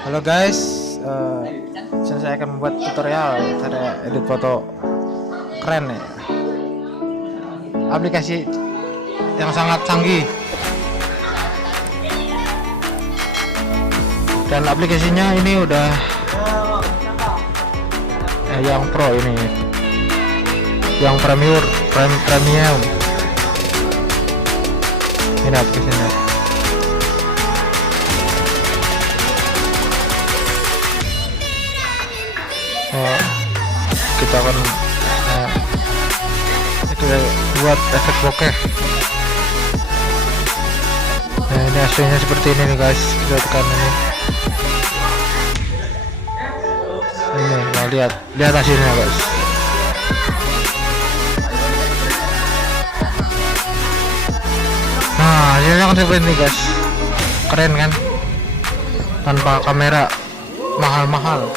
Halo guys, saya akan membuat tutorial cara edit foto keren ya. Aplikasi yang sangat canggih dan aplikasinya ini udah yang pro, ini yang premium ini aplikasinya. Kita akan itu buat efek bokeh. Nah, ini hasilnya seperti ini nih guys, kita tekan ini nah, lihat hasilnya guys. Nah, hasilnya kan seperti ini guys, keren kan, tanpa kamera mahal-mahal.